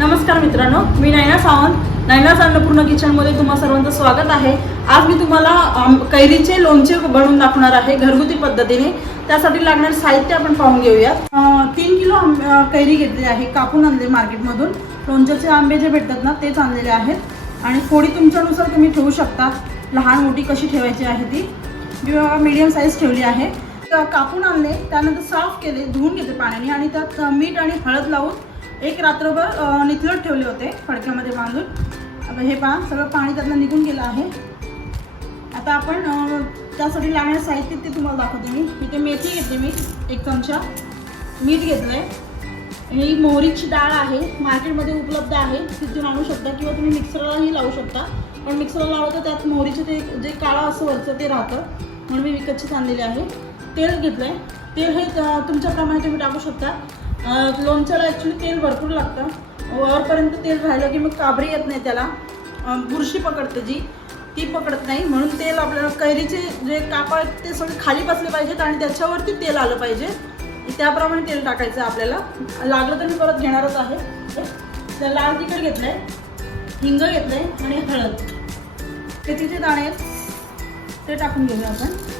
नमस्कार मित्रांनो मी नैना सावंत. नैनाच अन्नपूर्ण किचनमध्ये तुम्हा सर्वांचं स्वागत आहे. आज मी तुम्हाला कैरीचे लोणचे बनवून दाखवणार आहे घरगुती पद्धतीने. त्यासाठी लागणारे साहित्य आपण पाहून घेऊयात. तीन किलो आंब- कैरी घेतली आहे कापून आणले मार्केटमधून. लोणच्याचे आंबे जे भेटतात ना तेच आणलेले आहेत. आणि फोडी तुमच्यानुसार तुम्ही ठेवू शकता. लहान मोठी कशी ठेवायची आहे ती? किंवा मीडियम साईज ठेवली आहे. कापून आणले त्यानंतर साफ केले धुवून घेते पाण्याने. आणि त्यात मीठ आणि हळद लावून एक रात्रभर निथळत ठेवले होते फडक्यामध्ये बांधून. आता हे पहा सगळं पाणी त्यातलं निघून गेलं आहे. आता आपण त्यासाठी लागणारे साहित्य ते तुम्हाला दाखवते मी. इथे मेथी घेतली मी एक चमचा. मीठ घेतलं आहे ही मोहरीची डाळ आहे मार्केटमध्ये उपलब्ध आहे. तिथून आणू शकता किंवा तुम्ही मिक्सरलाही लावू शकता. पण मिक्सरला लावलं तर त्यात मोहरीचे ते जे काळं असं वरचं ते राहतं. म्हणून मी विकतचीच आणलेली आहे. तेल घेतलं आहे तेल हे तुमच्याप्रमाणे तुम्ही टाकू शकता. लोणच्याला ॲक्च्युली तेल भरपूर लागतं. वरपर्यंत तेल राहिलं की मग काबरी येत नाही त्याला. बुरशी पकडते जी ती पकडत नाही. म्हणून तेल आपल्याला कैरीचे जे काप आहेत ते सगळे खाली बसले पाहिजेत आणि त्याच्यावरती तेल आलं पाहिजे. त्याप्रमाणे तेल टाकायचं आहे आपल्याला. लागलं तर मी परत घेणारच आहे. तर लाल तिखट घेतलं आहे हिंग घेतलं आहे आणि हळद. मेथीचे दाणे आहेत ते टाकून घेऊया आपण.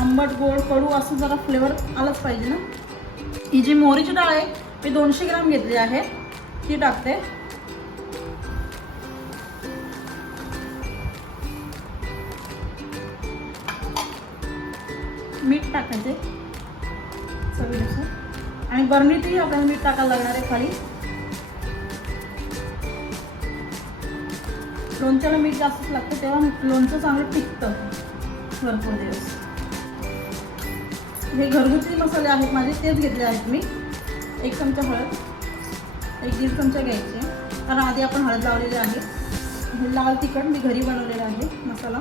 आंबट गोड कडू असं जरा फ्लेवर आलंच पाहिजे ना? ही जी मोहरीची डाळ आहे मी दोनशे ग्राम घेतली आहे. ती टाकते. मीठ टाकायचे. चवीनुसार. आणि बरणीतही आपल्याला मीठ टाकायला लागणार आहे खाली. लोणच्याला मीठ जास्तच लागतं तेव्हा लोणचं चांगलं टिकतं. भरपूर दिवस. हे घरगुती मसाले आहेत माझे तेच घेतले आहेत मी. एक चमचा हळद एक दीड चमचा घ्यायचे. कारण आधी आपण हळद लावलेली आहे. हे लाल तिखट मी घरी बनवलेलं आहे मसाला.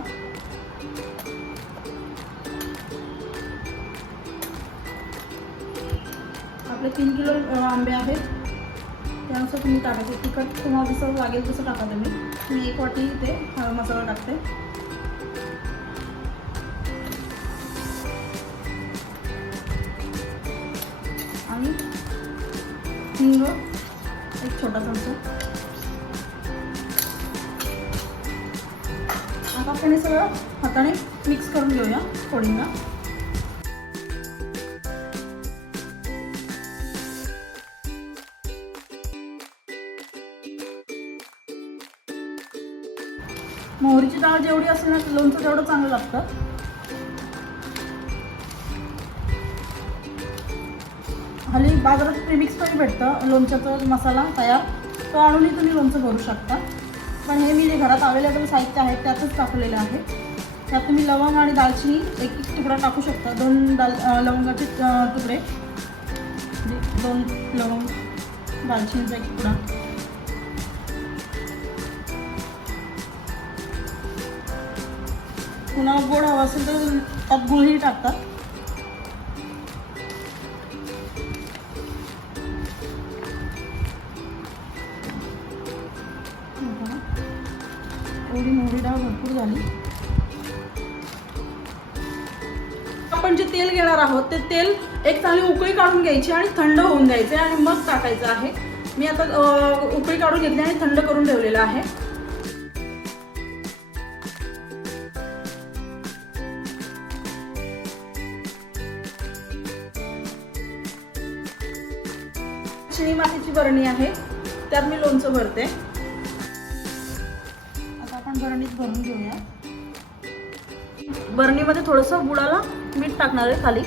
आपले तीन किलो आंबे आहेत. त्यानुसार तुम्ही टाकायचे. तिखट तुम्हाला जसं लागेल तसं टाका तुम्ही. मी एक वाटी इथे मसाला टाकते. हिंग एक छोटा चमचा. आता आपण हे सगळं हाताने मिक्स करून घेऊया फोडींना मोहरीची डाळ जेवढी असेल ना लोणचं तेवढं चांगलं लागतं. हल्ली बाजारात प्रीमिक्स पण भेटतं. लोणच्याचं मसाला तयार. तो आणूनही तुम्ही लोणचं भरू शकता. पण हे मी जे घरात अवेलेबल साहित्य आहे त्यातच टाकलेलं आहे. त्यात तुम्ही लवंग आणि दालचिनी एक एक तुकडा टाकू शकता. दोन दाल लवंगाचे तुकडे. दोन लवंग दालचिनीचा एक तुकडा. पुन्हा गोड हवं असेल तर त्यात गुळही टाकतात. एवढी मोहरी डाळ भरपूर झाली. आपण जे तेल घेणार आहोत ते तेल एक चांगली उकळी काढून घ्यायची आणि थंड होऊन द्यायचे आणि मग टाकायचं आहे. मी आता उकळी काढून घेतली आणि थंड करून ठेवलेलं आहे. चिनी मातीची बरणी आहे. त्यात मी लोणचं भरते. बरणीत भरून घेऊया. बरणीमध्ये थोडंसं बुडाला मीठ टाकणार आहे खाली.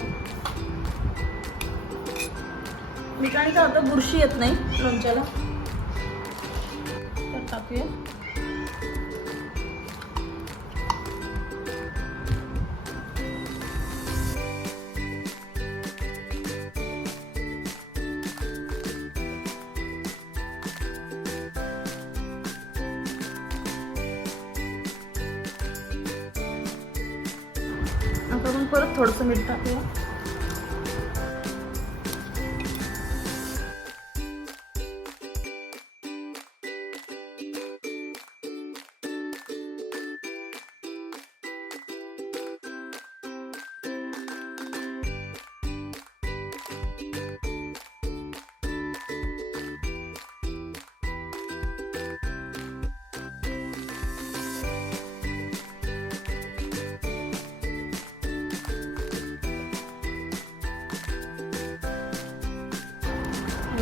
मिठाने काय होतं बुरशी येत नाही लोणच्याला. तर टाकूया. आता आपण परत थोडंसं मीठ टाकूया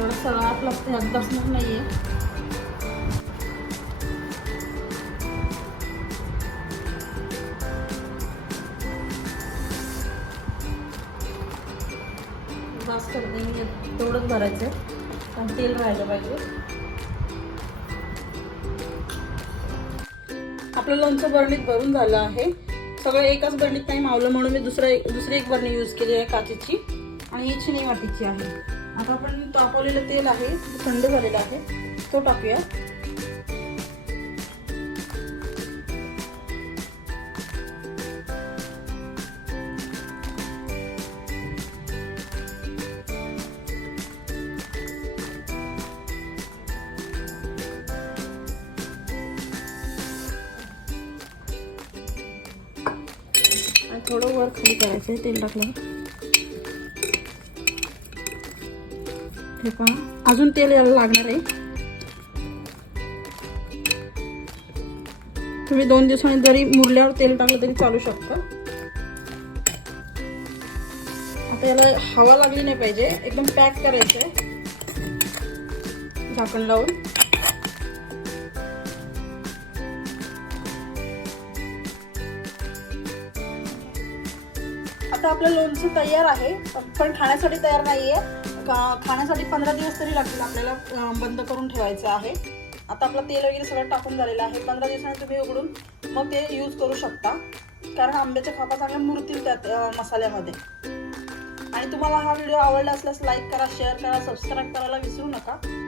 एवढं सगळं आपलं ह्यात बसणार नाहीये. बास करते मी. तेवढंच भरायचं आणि तेल राहायला पाहिजे. आपलं लोणचं बर्णीत भरून झालं आहे. सगळं एकाच बर्णीत नाही मावलं म्हणून मी दुसरं एक दुसरी एक बर्णी यूज केली आहे काचेची. आणि ही चिनी वाटीची आहे. आता आपण तापवलेलं तेल आहे थंड झालेलं आहे तो टाकूया. थोडं वर खाली करायचं आहे तेल टाकलं हे पहा. अजून तेल यायला लागणार आहे. तुम्ही दोन दिवसांनी जरी मुरल्यावर तेल टाकलं तरी चालू शकतं. आता याला हवा लागली नाही पाहिजे. एकदम पॅक करायचं आहे झाकण लावून. आता आपलं लोणचं तयार आहे पण खाण्यासाठी तयार नाहीये. का- खाण्यासाठी पंधरा दिवस तरी लागतील आपल्याला बंद करून ठेवायचं आहे. आता आपलं तेल वगैरे सगळं टाकून झालेलं आहे. पंधरा दिवसांनी तुम्ही उघडून मग ते यूज करू शकता. कारण आंब्याच्या खापा चांगल्या मुरतील त्यात मसाल्यामध्ये. आणि तुम्हाला हा व्हिडिओ आवडला असल्यास लाईक करा शेअर करा सबस्क्राईब करायला विसरू नका.